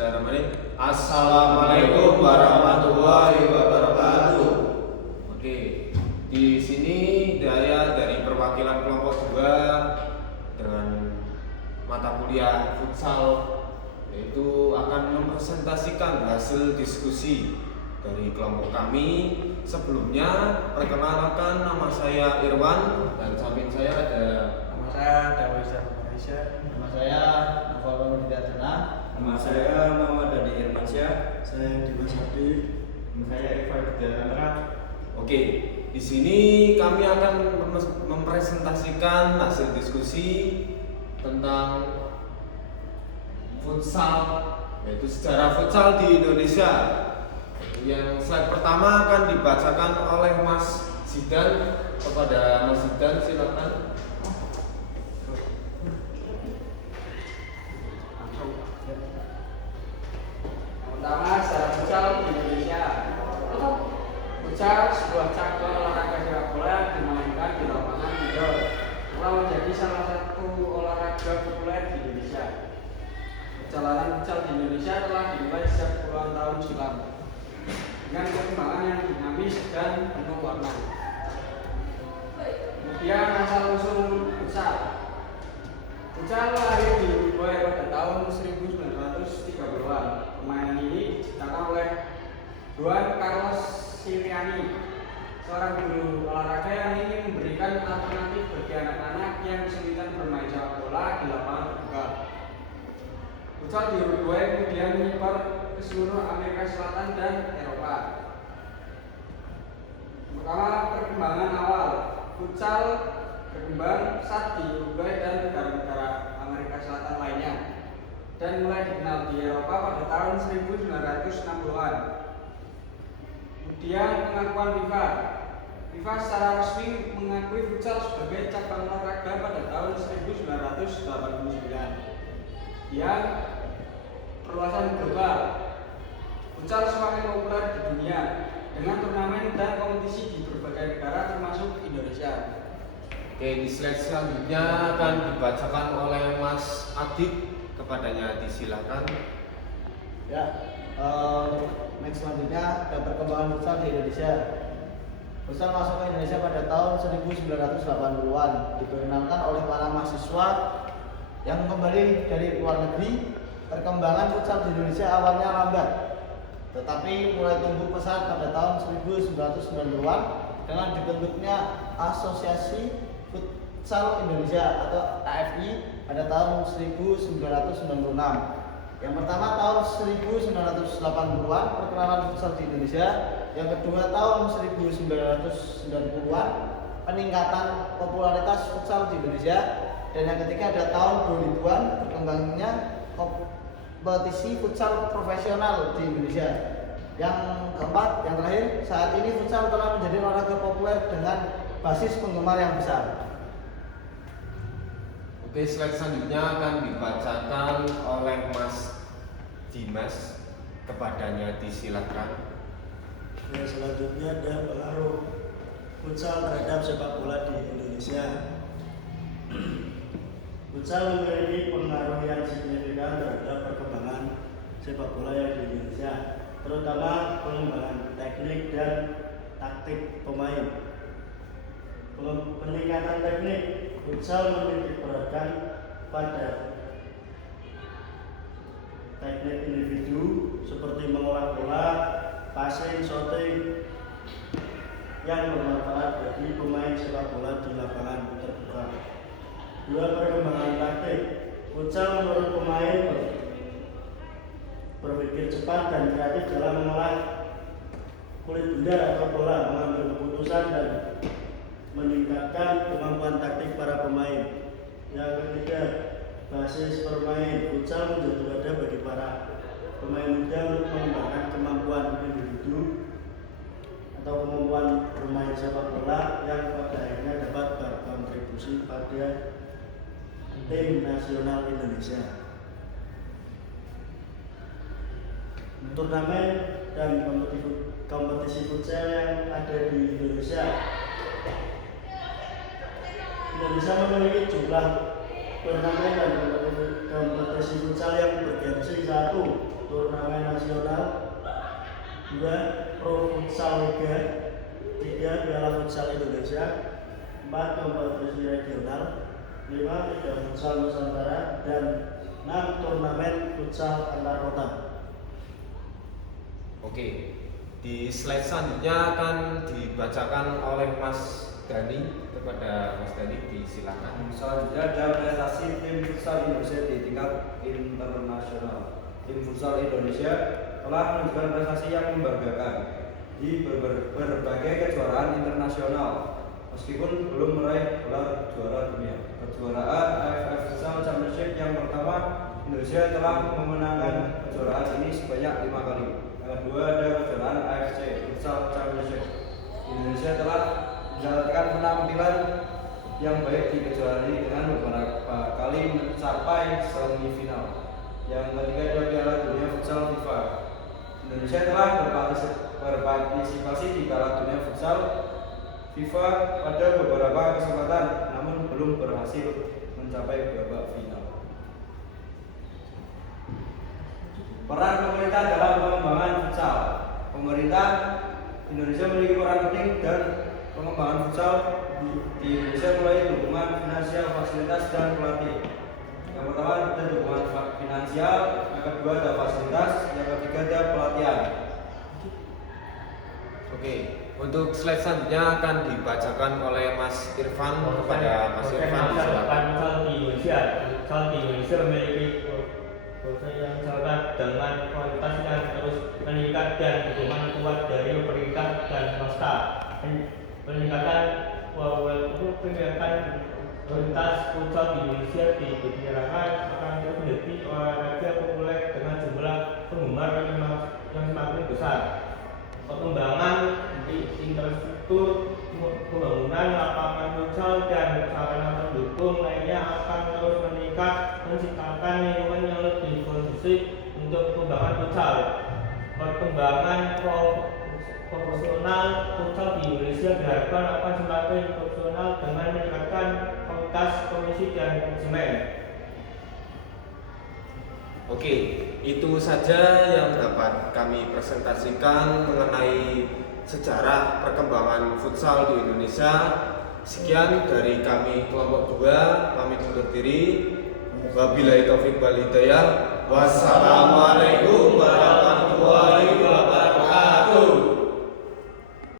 Bismillahirrahmanirrahim. Assalamualaikum warahmatullahi wabarakatuh. Oke, di sini saya dari perwakilan kelompok 2 dengan mata kuliah futsal, yaitu akan mempresentasikan hasil diskusi dari kelompok kami. Sebelumnya perkenalkan, nama saya Irwan dan samping saya ada Nama saya Dawisa Malaysia. Nama saya Novel Widiatana. Nama saya Muhammad Dadi Irmansyah. Saya Dimas Abdi. Saya Eva Widiatana. Oke, di sini kami akan mempresentasikan hasil diskusi tentang futsal, yaitu sejarah futsal di Indonesia. Yang slide pertama akan dibacakan oleh Mas Zidan. Kepada Mas Zidan, silakan. Pertama, sejarah futsal di Indonesia. Futsal, sebuah cabang olahraga sepak bola yang dimainkan di lapangan indoor, telah menjadi salah satu olahraga populer di Indonesia. Perjalanan futsal di Indonesia telah dimulai sejak puluhan tahun silam dengan perkembangan yang dinamis dan penuh warna. Kemudian asal usul futsal. Futsal lahir di Uruguay pada tahun 1930-an. Permainan ini diciptakan oleh Juan Carlos Siliani, seorang guru olahraga yang ingin memberikan alternatif bagi anak-anak yang kesulitan bermain sepak bola di lapangan terbuka. Futsal di Uruguay kemudian menyebar ke seluruh Amerika Selatan dan Eropa. Pertama, perkembangan awal. Futsal berkembang saat di Uruguay dan negara-negara Amerika Selatan lainnya, dan mulai dikenal di Eropa pada tahun 1960-an. Kemudian pengakuan FIFA. FIFA secara resmi mengakui futsal sebagai cabang olahraga pada tahun 1989. Yang perluasan global. Futsal semakin populer di dunia dengan turnamen dan kompetisi di berbagai negara termasuk Indonesia. Oke, di slide selanjutnya akan dibacakan oleh Mas Adit. Kepadanya disilakan. Ya, next selanjutnya ada perkembangan futsal di Indonesia. Futsal masuk ke Indonesia pada tahun 1980-an, diperkenalkan oleh para mahasiswa yang kembali dari luar negeri. Perkembangan futsal di Indonesia awalnya lambat, tetapi mulai tumbuh pesat pada tahun 1990-an dengan dibentuknya Asosiasi Futsal Indonesia atau AFI pada tahun 1996. Yang pertama tahun 1980-an perkenalan futsal di Indonesia, yang kedua tahun 1990-an peningkatan popularitas futsal di Indonesia, dan yang ketiga ada tahun 2000-an berkembangnya kompetisi futsal profesional di Indonesia. Yang keempat, yang terakhir, saat ini futsal telah menjadi olahraga populer dengan basis penggemar yang besar. Oke, slide selanjutnya akan dibacakan oleh Mas Dimas. Kepadanya disilakan. Selanjutnya ada pengaruh futsal terhadap sepak bola di Indonesia. Futsal memiliki pengaruh yang signifikan terhadap perkembangan sepak bola yang di Indonesia, terutama pengembangan teknik dan taktik pemain. Peningkatan teknik, futsal menitik beratkan pada teknik individu seperti mengolah bola, passing, shooting yang bermanfaat bagi pemain sepak bola di lapangan terbuka. Dua, perkembangan taktik. Futsal menurut pemain berpikir cepat dan kreatif dalam mengolah kulit benda atau bola, mengambil keputusan dan meningkatkan kemampuan taktik para pemain. Yang ketiga, basis bermain. Futsal menjadi wadah bagi para pemain muda untuk mengembangkan kemampuan individu atau kemampuan bermain sepak bola yang pada akhirnya dapat berkontribusi pada tim nasional Indonesia. Turnamen dan kompetisi futsal yang ada di Indonesia. Indonesia memiliki jumlah turnamen dan kompetisi futsal yang bergengsi 1, turnamen nasional, 2 Pro Futsal Liga, 3 Piala Futsal Indonesia, 4 kompetisi regional, 5 Liga Futsal Nusantara, dan 6 turnamen futsal antar kota. Oke, di slide selanjutnya akan dibacakan oleh Mas Dani. Kepada Mas Dani disilakan. Selanjutnya ada prestasi tim futsal Indonesia di tingkat internasional. Tim futsal Indonesia telah menunjukkan prestasi yang membanggakan di berbagai kejuaraan internasional, meskipun belum meraih gelar juara dunia. Kejuaraan AFF Futsal Championship yang pertama, Indonesia telah memenangkan kejuaraan ini sebanyak 5 kali. Yang kedua ada kejuaraan AFC Futsal Championship. Indonesia telah mencatatkan penampilan yang baik di kejuaraan ini dengan beberapa kali mencapai semifinal. Yang ketiga adalah Piala Dunia Futsal FIFA. Indonesia telah berpartisipasi di Piala Dunia Futsal FIFA pada beberapa kesempatan, namun belum berhasil mencapai babak final. Peran pemerintah dalam pengembangan futsal. Pemerintah Indonesia memiliki peran penting dan pengembangan futsal di Indonesia mulai dukungan finansial, fasilitas, dan pelatih. Yang pertama ada dukungan finansial, yang kedua ada fasilitas, yang ketiga ada pelatihan. Oke, untuk slide selanjutnya akan dibacakan oleh Mas Irfan. Kepada Mas Irfan disilakan. Futsal di Indonesia memiliki proses yang sangat dengan kualitas yang terus meningkat dan dukungan kuat dari pemerintah dan swasta. Peningkatan kualitas futsal di Indonesia diperkirakan akan terus menjadi olahraga populer dengan jumlah penggemar yang semakin besar. Perkembangan infrastruktur, pembangunan lapangan futsal dan sarana pendukung lainnya akan terus meningkat, menciptakan lingkungan yang lebih kondusif untuk pengembangan futsal. Perkembangan profesional futsal di Indonesia diharapkan akan semakin profesional dengan meningkatkan kualitas komisi dan manajemen. Oke, itu saja yang dapat kami presentasikan mengenai sejarah perkembangan futsal di Indonesia. Sekian dari kami kelompok 2, kami undur diri. Wabillahi taufiq wal hidayah. Wassalamualaikum warahmatullahi wabarakatuh.